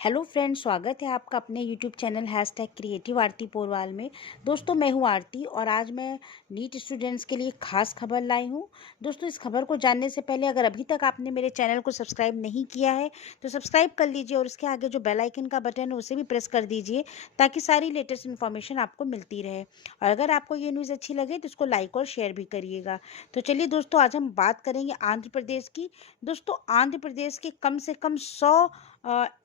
Hello friends, स्वागत है आपका अपने यूट्यूब चैनल #क्रिएटिव आरती पोरवाल में। दोस्तों, मैं हूं आरती और आज मैं नीट स्टूडेंट्स के लिए खास खबर लाई हूं। दोस्तों, इस खबर को जानने से पहले अगर अभी तक आपने मेरे चैनल को सब्सक्राइब नहीं किया है तो सब्सक्राइब कर लीजिए और उसके आगे जो बेल आइकन का बटन है उसे भी प्रेस कर दीजिए ताकि सारी लेटेस्ट इन्फॉर्मेशन आपको मिलती रहे। और अगर आपको ये न्यूज़ अच्छी लगे तो इसको लाइक और शेयर भी करिएगा। तो चलिए दोस्तों, आज हम बात करेंगे आंध्र प्रदेश की। दोस्तों, आंध्र प्रदेश के कम से कम 100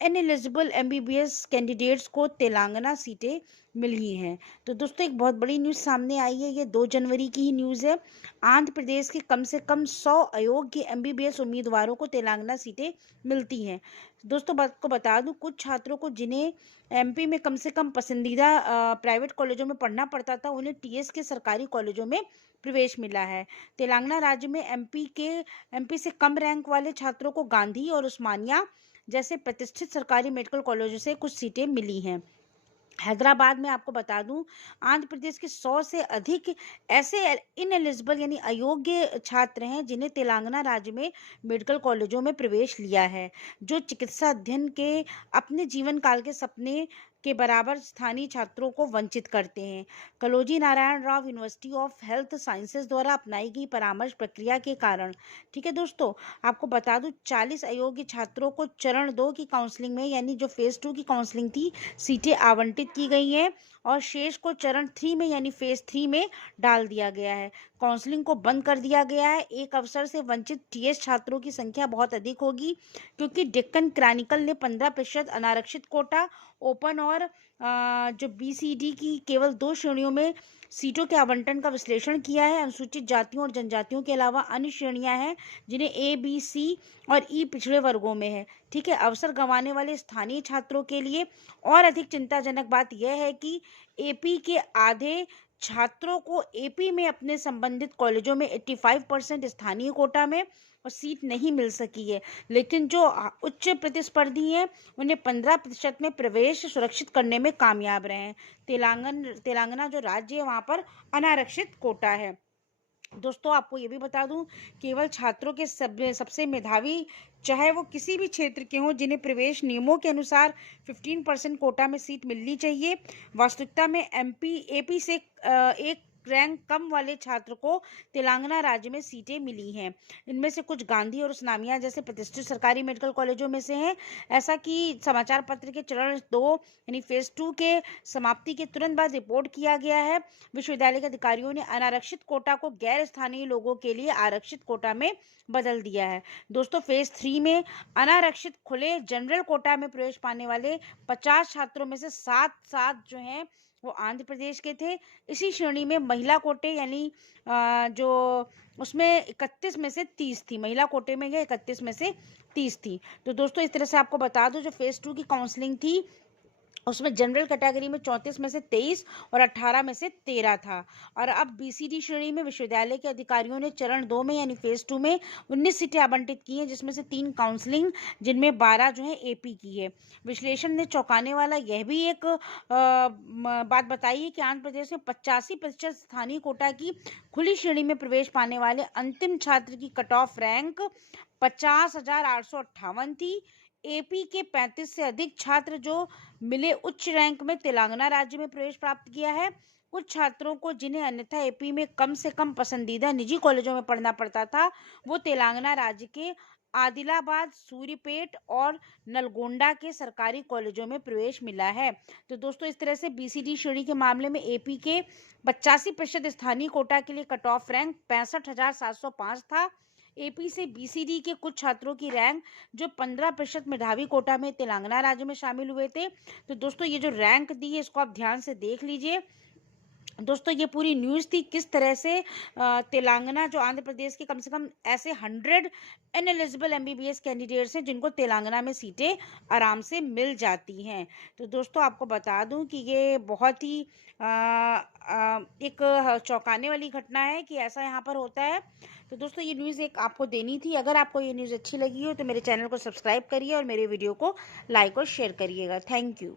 इनएलिजिबल एमबीबीएस कैंडिडेट्स को तेलंगाना सीटें मिली हैं। तो दोस्तों, एक बहुत बड़ी न्यूज़ सामने आई है। ये 2 जनवरी की ही न्यूज़ है। आंध्र प्रदेश के कम से कम 100 अयोग्य एमबीबीएस उम्मीदवारों को तेलंगाना सीटें मिलती हैं। दोस्तों, बात को बता दूं, कुछ छात्रों को जिन्हें एमपी में कम से कम पसंदीदा प्राइवेट कॉलेजों में पढ़ना पड़ता था, उन्हें टीएस के सरकारी कॉलेजों में प्रवेश मिला है। तेलंगाना राज्य में एमपी से कम रैंक वाले छात्रों को गांधी और उस्मानिया जैसे प्रतिष्ठित सरकारी मेडिकल कॉलेजों से कुछ सीटें मिली हैं। हैदराबाद में आपको बता दूं, आंध्र प्रदेश के 100 से अधिक ऐसे इनएलिजिबल यानी अयोग्य छात्र हैं जिन्हें तेलंगाना राज्य में मेडिकल कॉलेजों में प्रवेश लिया है, जो चिकित्सा अध्ययन के अपने जीवन काल के सपने के बराबर स्थानीय छात्रों को वंचित करते हैं। Kaloji Narayana Rao university of health sciences द्वारा अपनाई गई परामर्श प्रक्रिया के कारण, ठीक है दोस्तों, आपको बता दूं 40 अयोग्य छात्रों को चरण 2 की काउंसलिंग में यानी जो फेज 2 की काउंसलिंग थी, सीटें आवंटित की गई हैं और शेष को चरण 3 में यानी फेज 3 में डाल दिया गया है। काउंसलिंग को बंद कर दिया गया है। एक अवसर से वंचित टीएस छात्रों की संख्या बहुत अधिक होगी, क्योंकि डेक्कन क्रॉनिकल ने 15% अनारक्षित कोटा, ओपन और जो बीसीडी की केवल 2 श्रेणियों में सीटों के आवंटन का विश्लेषण किया है। अनुसूचित जातियों और जनजातियों के अलावा अन्य श्रेणियां हैं जिन्हें ए, बी, सी और ई पिछड़े वर्गों में है, ठीक है। अवसर गंवाने वाले स्थानीय छात्रों के लिए और अधिक चिंताजनक बात यह है कि एपी के आधे छात्रों को एपी में अपने संबंधित कॉलेजों में 85% स्थानीय कोटा में और सीट नहीं मिल सकी है, लेकिन जो उच्च प्रतिस्पर्धी हैं उन्हें 15% में प्रवेश सुरक्षित करने में कामयाब रहे हैं। तेलंगाना जो राज्य है वहाँ पर अनारक्षित कोटा है। दोस्तों, आपको ये भी बता दूं, केवल छात्रों के सबसे मेधावी, चाहे वो किसी भी क्षेत्र के हों, जिन्हें प्रवेश नियमों के अनुसार 15% कोटा में सीट मिलनी चाहिए। वास्तविकता में एपी से एक रैंक कम वाले छात्र को तेलंगाना राज्य में सीटें मिली हैं। इनमें से कुछ गांधी और उस्मानिया जैसे प्रतिष्ठित सरकारी मेडिकल कॉलेजों में से हैं। ऐसा कि समाचार पत्र के चरण 2 यानी फेज 2 के समाप्ति के तुरंत बाद रिपोर्ट किया गया है। विश्वविद्यालय के अधिकारियों ने अनारक्षित कोटा को गैर स्थानीय लोगों के लिए आरक्षित कोटा में बदल दिया है। दोस्तों, फेज 3 में अनारक्षित खुले जनरल कोटा में प्रवेश पाने वाले 50 छात्रों में से 7 जो हैं वो आंध्र प्रदेश के थे। इसी श्रेणी में महिला कोटे यानी जो उसमें 31 में से 30 थी, महिला कोटे में ये 31 में से 30 थी। तो दोस्तों, इस तरह से आपको बता दो, जो फेज 2 की काउंसलिंग थी उसमें जनरल कैटेगरी में 34 में से 23 और 18 में से 13 था। और अब बीसीडी श्रेणी में विश्वविद्यालय के अधिकारियों ने चरण 2 में यानी फेज 2 में 19 सीटें आवंटित की हैं, जिसमें से 3 काउंसलिंग, जिनमें 12 जो है एपी की है। विश्लेषण ने चौंकाने वाला यह भी एक बात बताई है कि आंध्र प्रदेश में 85% स्थानीय कोटा की खुली श्रेणी में प्रवेश पाने वाले अंतिम छात्र की कट ऑफ रैंक 50,858 थी। एपी के 35 से अधिक छात्र जो मिले उच्च रैंक में तेलंगाना राज्य में प्रवेश प्राप्त किया है। कुछ छात्रों को जिन्हें अन्यथा एपी में कम से कम पसंदीदा निजी कॉलेजों में पढ़ना पड़ता था, वो तेलंगाना राज्य के आदिलाबाद, सूर्यपेट और नलगोंडा के सरकारी कॉलेजों में प्रवेश मिला है। तो दोस्तों, इस तरह से बीसीडी श्रेणी के मामले में एपी के 85% स्थानीय कोटा के लिए कट ऑफ रैंक 65,705 था। एपी से बीसीडी के कुछ छात्रों की रैंक जो 15% मेधावी कोटा में तेलंगाना राज्य में शामिल हुए थे। तो दोस्तों, ये जो रैंक दी है इसको आप ध्यान से देख लीजिए। दोस्तों, ये पूरी न्यूज़ थी किस तरह से तेलंगाना जो आंध्र प्रदेश के कम से कम ऐसे 100 इनएलिजिबल एमबीबीएस कैंडिडेट्स हैं जिनको तेलंगाना में सीटें आराम से मिल जाती हैं। तो दोस्तों, आपको बता दूं कि ये बहुत ही एक चौंकाने वाली घटना है कि ऐसा यहाँ पर होता है। तो दोस्तों, ये न्यूज़ एक आपको देनी थी। अगर आपको ये न्यूज़ अच्छी लगी हो तो मेरे चैनल को सब्सक्राइब करिए और मेरे वीडियो को लाइक और शेयर करिएगा। Thank you.